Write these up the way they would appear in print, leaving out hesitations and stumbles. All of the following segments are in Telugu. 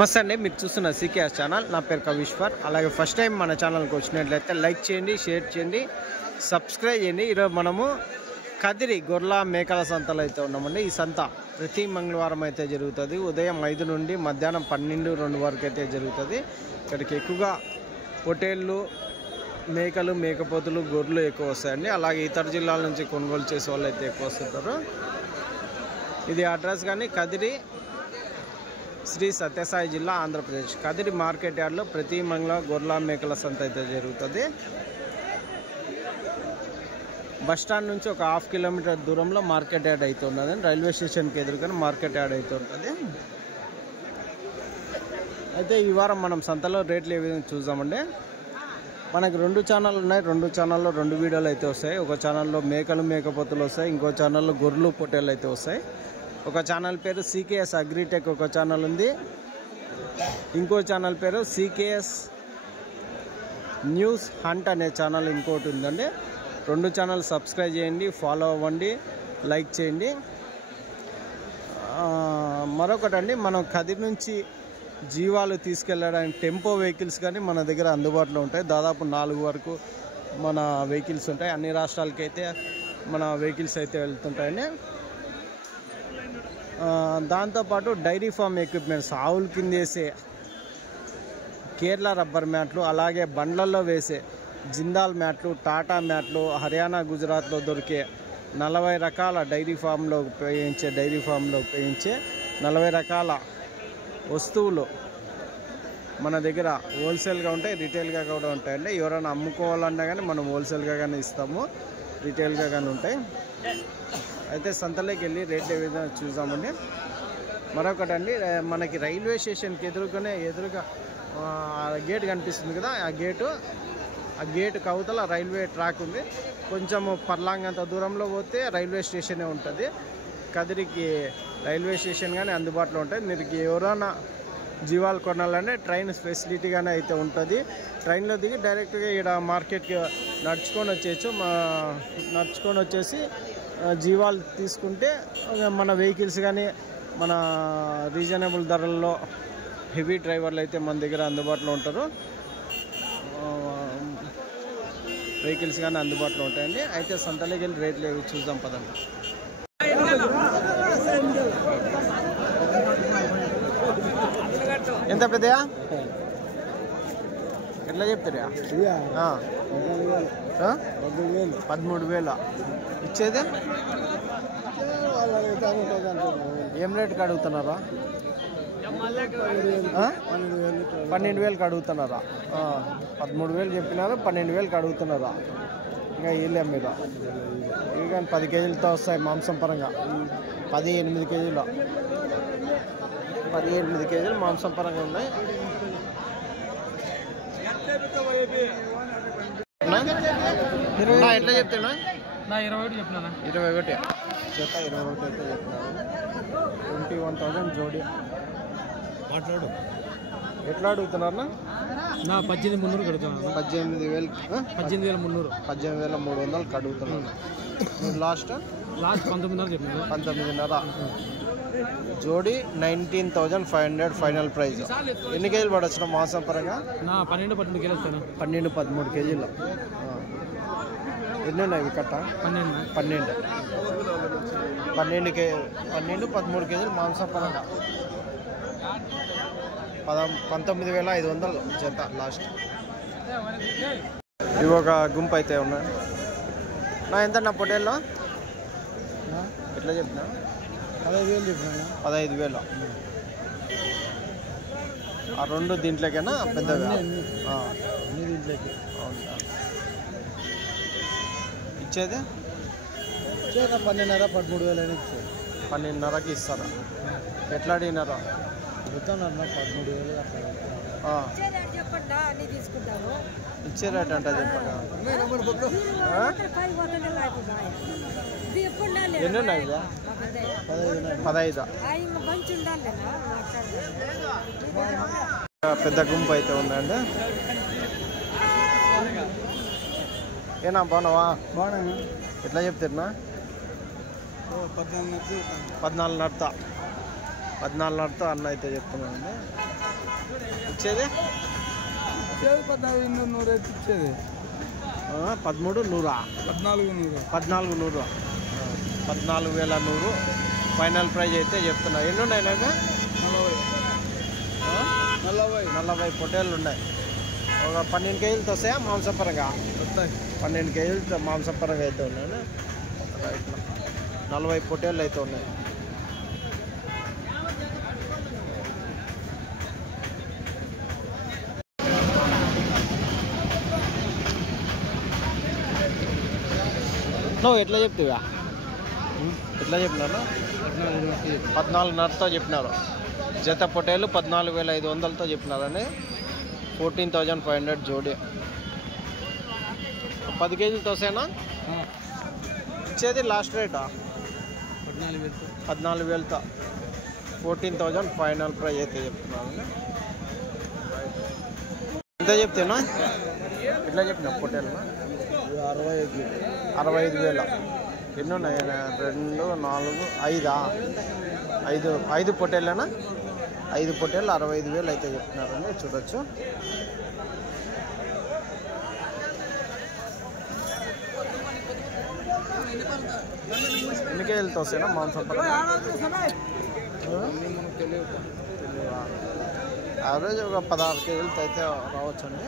నమస్తే అండి, మీరు చూస్తున్న సీకేఎస్ ఛానల్. నా పేరు కవిశ్వర్. అలాగే ఫస్ట్ టైం మన ఛానల్కి వచ్చినట్లయితే లైక్ చేయండి, షేర్ చేయండి, సబ్స్క్రైబ్ చేయండి. ఈరోజు మనము కదిరి గొర్రెల మేకల సంతలో అయితే ఉన్నామండి. ఈ సంత ప్రతి మంగళవారం అయితే జరుగుతుంది. ఉదయం 5 నుండి మధ్యాహ్నం 12-2 వరకు అయితే జరుగుతుంది. ఇక్కడికి ఎక్కువగా పొటేళ్ళు, మేకలు, మేకపోతులు, గొర్రెలు ఎక్కువ వస్తాయండి. అలాగే ఇతర జిల్లాల నుంచి కొనుగోలు చేసే వాళ్ళు అయితే ఎక్కువ వస్తుంటారు. ఇది అడ్రస్ కానీ కదిరి శ్రీ సత్యసాయి జిల్లా, ఆంధ్రప్రదేశ్. కదిరి మార్కెట్ యార్డ్లో ప్రతి మంగళవారం గొర్రెల మేకల సంత అయితే జరుగుతుంది. బస్టాండ్ నుంచి ఒక 1/2 కిలోమీటర్ దూరంలో మార్కెట్ యార్డ్ అయితే ఉన్నది. రైల్వే స్టేషన్కి ఎదురుగానే మార్కెట్ యార్డ్ అయితే ఉంటుంది. అయితే ఈ వారం మనం సంతలో రేట్లు ఏ విధంగా చూద్దామండి. మనకి 2 ఛానళ్ళు ఉన్నాయి. 2 ఛానల్లో 2 వీడియోలు అయితే వస్తాయి. ఒక ఛానల్లో మేకలు, మేకపోతులు వస్తాయి. ఇంకో ఛానల్లో గొర్రెలు, పొట్టేళ్ళు అయితే వస్తాయి. ఒక ఛానల్ పేరు సీకేఎస్ అగ్రిటెక్ ఒక ఛానల్ ఉంది. ఇంకో ఛానల్ పేరు సీకేఎస్ న్యూస్ హంట్ అనే ఛానల్ ఇంకోటి ఉందండి. 2 ఛానల్ సబ్స్క్రైబ్ చేయండి, ఫాలో అవ్వండి, లైక్ చేయండి. మరొకటండి, మనం కదిరి నుంచి జీవాలు తీసుకెళ్ళడానికి టెంపో వెహికల్స్ కానీ మన దగ్గర అందుబాటులో ఉంటాయి. దాదాపు 4 వరకు మన వెహికల్స్ ఉంటాయి. అన్ని రాష్ట్రాలకి అయితే మన వెహికల్స్ అయితే వెళ్తుంటాయండి. దాంతోపాటు డైరీ ఫామ్ ఎక్విప్మెంట్స్, ఆవుల కింద వేసే కేరళ రబ్బర్ మ్యాట్లు, అలాగే బండ్లలో వేసే జిందాల్ మ్యాట్లు, టాటా మ్యాట్లు, హర్యానా, గుజరాత్లో దొరికే 40 రకాల డైరీ ఫామ్లో ఉపయోగించే 40 రకాల వస్తువులు మన దగ్గర హోల్సేల్గా ఉంటాయి, రిటైల్గా కూడా ఉంటాయండి. ఎవరైనా అమ్ముకోవాలన్నా కానీ మనం హోల్సేల్గా కానీ ఇస్తాము, రిటైల్గా కానీ ఉంటాయి. అయితే సంతలోకి వెళ్ళి రేట్లు ఏ విధంగా చూద్దామండి. మరొకటండి, మనకి రైల్వే స్టేషన్కి ఎదురుగా గేట్ కనిపిస్తుంది కదా, ఆ గేట్ కవతల రైల్వే ట్రాక్ ఉంది. కొంచెం పర్లాంగంత దూరంలో పోతే రైల్వే స్టేషనే ఉంటుంది. కదిరికి రైల్వే స్టేషన్ కానీ అందుబాటులో ఉంటాయి. మీరు ఎవరైనా జీవాలు కొనాలంటే ట్రైన్ ఫెసిలిటీగానే అయితే ఉంటుంది. ట్రైన్లో దిగి డైరెక్ట్గా ఇక్కడ మార్కెట్కి నడుచుకొని వచ్చేసి జీవాలు తీసుకుంటే మన వెహికల్స్ కానీ మన రీజనబుల్ ధరల్లో హెవీ డ్రైవర్లు అయితే మన దగ్గర అందుబాటులో ఉంటారు. వెహికల్స్ కానీ అందుబాటులో ఉంటాయండి. అయితే సంతలోకి వెళ్ళి రేట్లు ఏవి చూద్దాం పదండి. ఎంత పెద్దయా? ఎట్లా చెప్తారా? 13,000 ఇచ్చేదే? ఏం రేటుకి అడుగుతున్నారా? 12,000కి అడుగుతున్నారా? 13,000 చెప్పినారు, 12,000కి అడుగుతున్నారా? ఇంకా వీళ్ళే మీరు ఇవి కానీ 10 కేజీలతో వస్తాయి మాంసం పరంగా. 18 కేజీలు మాంసం పరంగా ఉన్నాయి. ఎట్లా చెప్తున్నా? 21 చెప్పినా. 21 జత 21 అయితే చెప్తున్నారు. 21,000 జోడి. మాట్లాడు. ఎట్లా అడుగుతున్నారా? 18,300 కడుగుతున్నాను. 18,000 18,300 18,300 అడుగుతున్నాను. లాస్ట్ 19,500 చెప్పినా. 19,500 జోడి. 19,500 ఫైనల్ ప్రైజ్. ఎన్ని కేజీలు పడొచ్చిన మాంసం పరంగా? 12-13 కేజీలు వస్తాను. 12-13 కేజీలు. ఎన్ని ఉన్నాయి కట్ట? 12-13 కేజీలు మాంసం పరంగా. 19,500 జత లాస్ట్. ఇవి ఒక గుంపు అయితే ఉన్నాయి. ఎంత నా పొటేల్లో ఎట్లా చెప్తున్నా? 15,000 చెప్పినా. 15,000. ఆ 2 దీంట్లోకైనా పెద్దగా? దీంట్లోకి అవునా? ఇచ్చేది 12,500 13,000 ఇచ్చారు. 12,500కి ఇస్తారా? ఎట్లా అడిగినారా? చెప్తున్నారు 13,000 అట్లా. ఇచ్చే రేట్ అంటే చెప్పండి. ఎన్ని ఉన్నాయి? 15. పెద్ద గుంపు అయితే ఉందండి. ఏనా బాగున్నావా? బాగున్నా. ఎట్లా చెప్తున్నా? 14,500 అన్న అయితే చెప్తున్నానండి. ఇచ్చేది 1400 అయితే ఇచ్చేది 13,100 14,100 14,100 ఫైనల్ ప్రైజ్ అయితే చెప్తున్నా. ఎన్ని ఉన్నాయి నాకు 40 పొట్టేళ్ళు ఉన్నాయి. ఒక 12 కేజీలతో వస్తాయా మాంసపరంగా? 12 కేజీలతో మాంసపరంగా అయితే ఉన్నాయి. రైట్లో 40 పొట్టేళ్ళు అయితే ఉన్నాయి. నువ్వు ఎట్లా చెప్తావా? ఎట్లా చెప్పినాను? 14,500తో చెప్పినారు. జత పొట్టేళ్ళు 14,500తో చెప్పినారని 14,500 జోడి. 10 కేజీలతో వస్తేనా ఇచ్చేది? లాస్ట్ రేటా 14,000తో 14,000 ఫైనల్ ప్రైజ్ అయితే చెప్తున్నాను. ఎంత చెప్తేనా? ఎట్లా చెప్పినా పొట్టేళ్ళు? 65,000. ఎన్ని ఉన్నాయి? 2, 4, 5 పొట్టేళ్ళేనా? 5 పొట్టేళ్ళు 65,000 అయితే చెప్తున్నారండి. చూడొచ్చు. ఎన్ని కేజీలతో వస్తాయినా మాంసం? యావరేజ్ ఒక 16 కేజీలతో అయితే రావచ్చండి.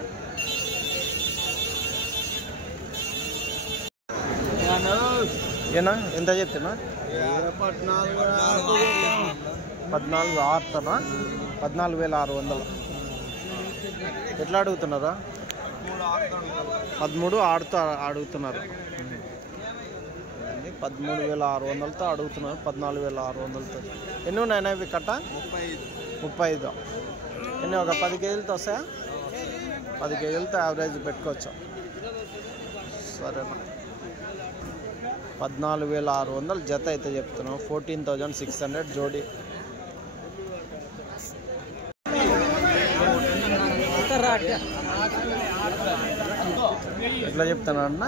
ఏనా ఎంత చెప్తున్నా? 14,600. 14,600. ఎట్లా అడుగుతున్నారా? 13,600తో అడుగుతున్నారు. 13,600తో అడుగుతున్నారు. 14,600తో. ఎన్ని ఉన్నాయన్నా ఇవి కట్ట? 35. ఎన్ని ఒక 10 కేజీలతో వస్తాయా? 10 కేజీలతో యావరేజ్ పెట్టుకోవచ్చు. సరేనా? 14,600 జత అయితే చెప్తున్నాం. 14,600 జోడి. ఎట్లా చెప్తున్నా అన్న?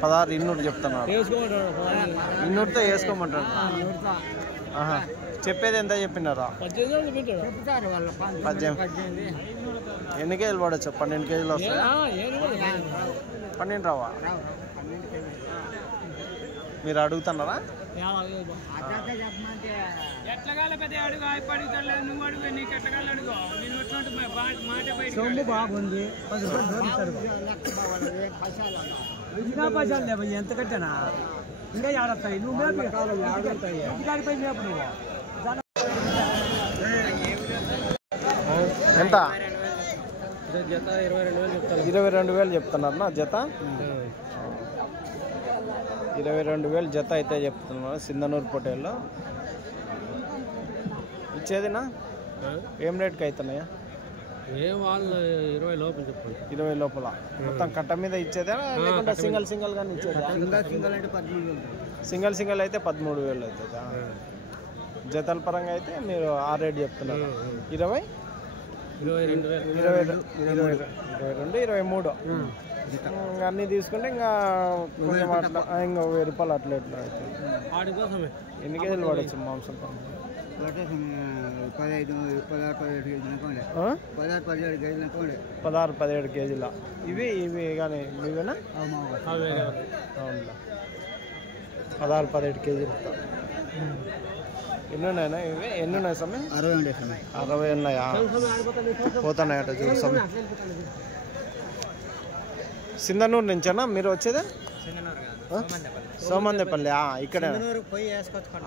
16,200 చెప్తున్నాడు. 200తో వేసుకోమంటాడు. చెప్పేది ఎంత చెప్పినారా? 18. ఎన్ని కేజీలు పడవచ్చు? 12 కేజీలు వస్తాయి. 12 రావా? మీరు అడుగుతున్నారా? బాగుంది ఇంకా పైసలు లేవు. ఎంత కట్టానా? ఇంకా ఆడతాయి. నువ్వు ఎంత? జత 22,000 చెప్తాను. 22,000 చెప్తున్నారా జత? 22,000 జత అయితే చెప్తున్నారు. సింధనూరు పొట్టేళ్ళు ఇచ్చేదినా? ఏం రేట్కి అవుతున్నాయా? ఏం వాళ్ళు 20 లోపల చెప్పండి. 20 లోపల మొత్తం కట్ట మీద ఇచ్చేదా లేకుంటే సింగల్ గానీ ఇచ్చేదా? సింగల్ అయితే 13,000 అవుతుందా? జతల పరంగా అయితే మీరు ఆ రేట్ చెప్తున్నారు. 22,000 23 ఇంకా అన్నీ తీసుకుంటే ఇంకా కొంచెం అట్లా ఇంకా 1,000 రూపాయలు అట్లా ఎట్లా అవుతుంది. ఎన్ని కేజీలు పడవచ్చు మాంసం? 16-17 కేజీల. ఇవి కానీ ఇవేనా? అవునులే 16-17 కేజీలు. ఎన్ని ఉన్నాయన్నా ఇవి? ఎన్ని ఉన్నాయి సమయం? 60 ఉన్నాయా? పోతున్నాయట చూడు సమయం. సింధనూరు నుంచేనా మీరు వచ్చేదా? సోమందేపల్లి. ఇక్కడ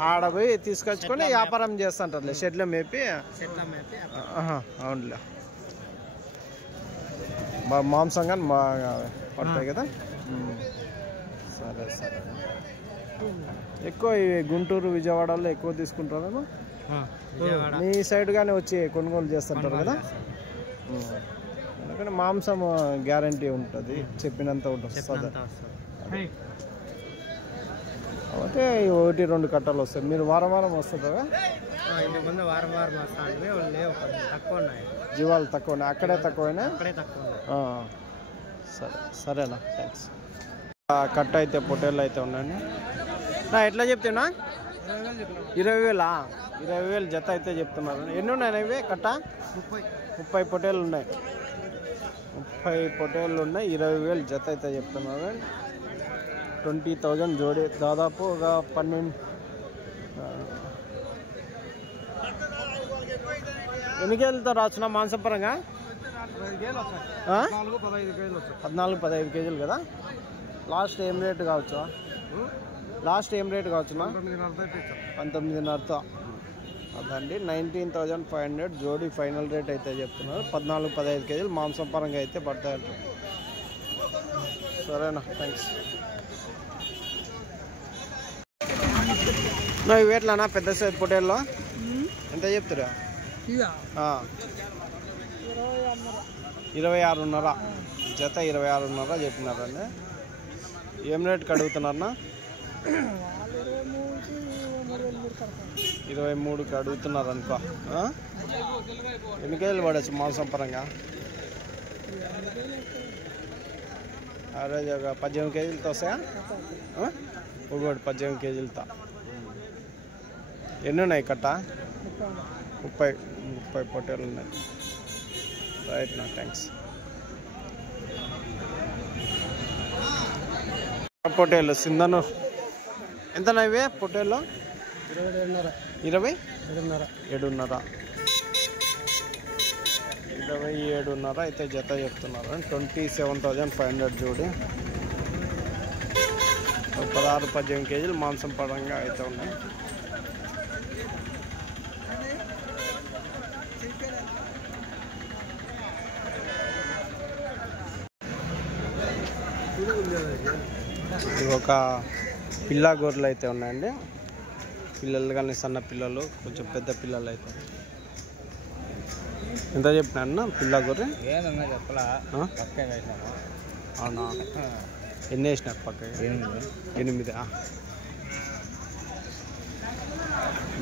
ఆడ పోయి తీసుకొచ్చుకొని వ్యాపారం చేస్తుంటారులే. షెడ్లో మేపి. అవునులే. బాగా మాంసం కానీ బాగా పడతాయి కదా. సరే. ఎక్కువ ఇవి గుంటూరు విజయవాడలో ఎక్కువ తీసుకుంటారు. మీ సైడ్ కానీ వచ్చి కొనుగోలు చేస్తుంటారు కదా. ఎందుకంటే మాంసం గ్యారంటీ ఉంటుంది, చెప్పినంత ఉంటుంది. కాబట్టి 1-2 కట్టలు వస్తాయి. మీరు వారం వస్తుందా? జీవాలు తక్కువ ఉన్నాయి. అక్కడే తక్కువైనా? సరేనా, థ్యాంక్స్. కట్ట అయితే పొట్టేళ్ళు అయితే ఉన్నాయండి. ఎట్లా చెప్తున్నా? 20,000 20,000 జత అయితే చెప్తున్నారు. ఎన్ని ఉన్నాయి ఇవి కట్ట? 30 పొటేళ్ళు ఉన్నాయి. 30 పొటేళ్ళు ఉన్నాయి. 20,000 జత అయితే చెప్తున్నారు. 20,000 జోడి, దాదాపు ఒక 12. ఎన్ని కేజీలతో రాసిన మాంసపరంగా? 14-15 కేజీలు కదా. లాస్ట్ ఏం రేటు కావచ్చు? లాస్ట్ ఏం రేటు కావచ్చు? 19,500తో అదండి. 19,500 జోడి ఫైనల్ రేట్ అయితే చెప్తున్నారు. 14-15 కేజీలు మాంసం పరంగా అయితే పడతాయంట. సరేనా, థ్యాంక్స్. నువ్వు వేట్లానా పెద్ద సైజ్ పొటేల్లో ఎంత చెప్తురా? 26,500 జత, 26,500 చెప్పినారండి. ఏం రేట్కి అడుగుతున్నారన్నా? 23కి అడుగుతున్నారు అనుకో. ఎన్ని కేజీలు పడచ్చు మాంసం పరంగా? యావరేజ్ ఒక 18 కేజీలతో వస్తాయా? ఒకటి 18 కేజీలతో. ఎన్ని ఉన్నాయి కట్ట? 30 పొట్టేలు ఉన్నాయి. రైట్ నా, థ్యాంక్స్. పొట్టేలు సింధనూర్ ఎంతనా ఇవే పొట్టేళ్ళు? 27,500 అయితే జత చెప్తున్నారు. 27,500 జోడి, 16-18 కేజీలు మాంసం పరంగా అయితే ఉన్నాయి. ఒక పిల్ల గొర్రెలు అయితే ఉన్నాయండి. పిల్లలు కానీ సన్న పిల్లలు, కొంచెం పెద్ద పిల్లలు అయితే. ఎంత చెప్పినా పిల్ల గొర్రె? అవునా, ఎన్ని వేసినారు పక్కకి? 8.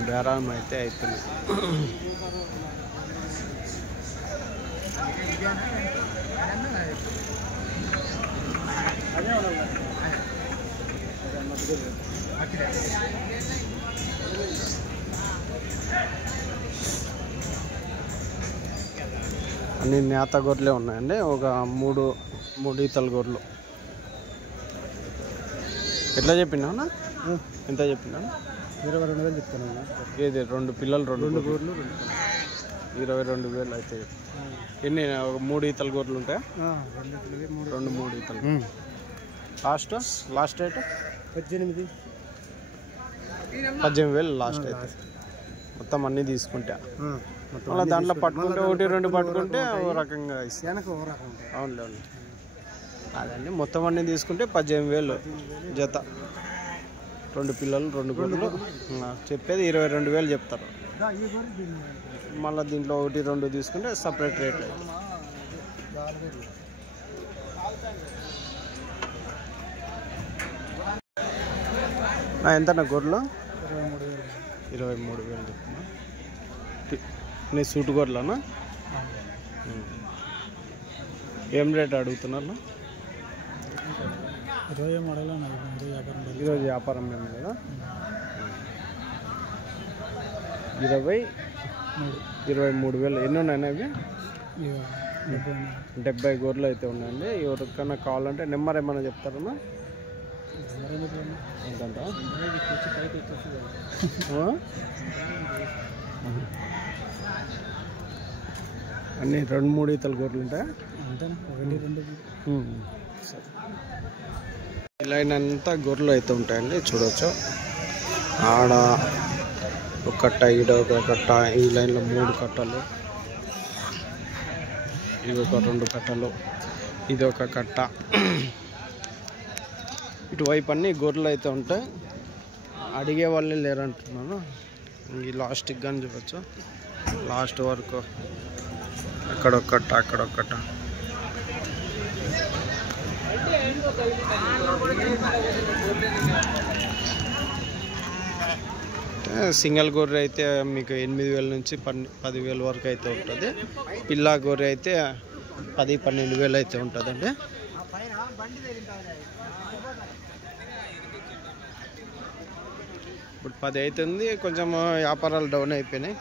బేరం అయితే అవుతుంది. అన్ని నేత గొర్రెలే ఉన్నాయండి. ఒక 3 ఈతల గొర్రెలు. ఎట్లా చెప్పినా? ఎంత చెప్పినా? 22,000 చెప్తాను. ఏది 2 పిల్లలు 2 గొర్రెలు 22,000 అయితే. ఎన్ని 3 ఈతల గొర్రెలు ఉంటాయా? 2-3 ఈతలు. లాస్ట్ రేట్ 18,000 లాస్ట్ అయితే. మొత్తం అన్నీ తీసుకుంటా మళ్ళీ దాంట్లో పట్టుకుంటే 1-2 పట్టుకుంటే ఓ రకంగా ఇస్తాను. అవునులే, అవును. అదండి, మొత్తం అన్నీ తీసుకుంటే 18,000 జత. 2 పిల్లలు 2 గొర్రెలు చెప్పేది 22,000 చెప్తారు. మళ్ళీ దీంట్లో 1-2 తీసుకుంటే సపరేట్ రేట్. ఎంత గొర్రెలు? 23,000 చెప్తున్నా. నీ సూటు గొర్రెలనా? ఏం రేట్ అడుగుతున్నారు? ఈరోజు వ్యాపారం మేము కదా. 23,000. ఎన్ని ఉన్నాయన్నా ఇవి? 70 గొర్రెలు అయితే ఉన్నాయండి. ఎవరికైనా కావాలంటే నెంబర్ ఏమైనా చెప్తారన్నా? అన్నీ 2-3 ఈతల గొర్రెలు ఉంటాయా? లైన్ అంతా గొర్రెలు అయితే ఉంటాయండి, చూడవచ్చు. ఆడ ఒక కట్ట, ఈడ ఒక కట్ట, ఈ లైన్లో 3 కట్టలు, ఇది ఒక 2 కట్టలు, ఇది ఒక కట్ట. ఇటువైపు అన్నీ గొర్రెలు అయితే ఉంటాయి. అడిగే వాళ్ళే లేరంటున్నాను. ఈ లాస్ట్కి కానీ చూడవచ్చు, లాస్ట్ వరకు అక్కడొక్కట అక్కడొక్కట. సింగిల్ గొర్రె అయితే మీకు 8,000 నుంచి 10,000 వరకు అయితే ఉంటుంది. పిల్ల గొర్రె అయితే 10-12,000 అయితే ఉంటుందండి. ఇప్పుడు 10 అవుతుంది, కొంచెం వ్యాపారాలు డౌన్ అయిపోయినాయి.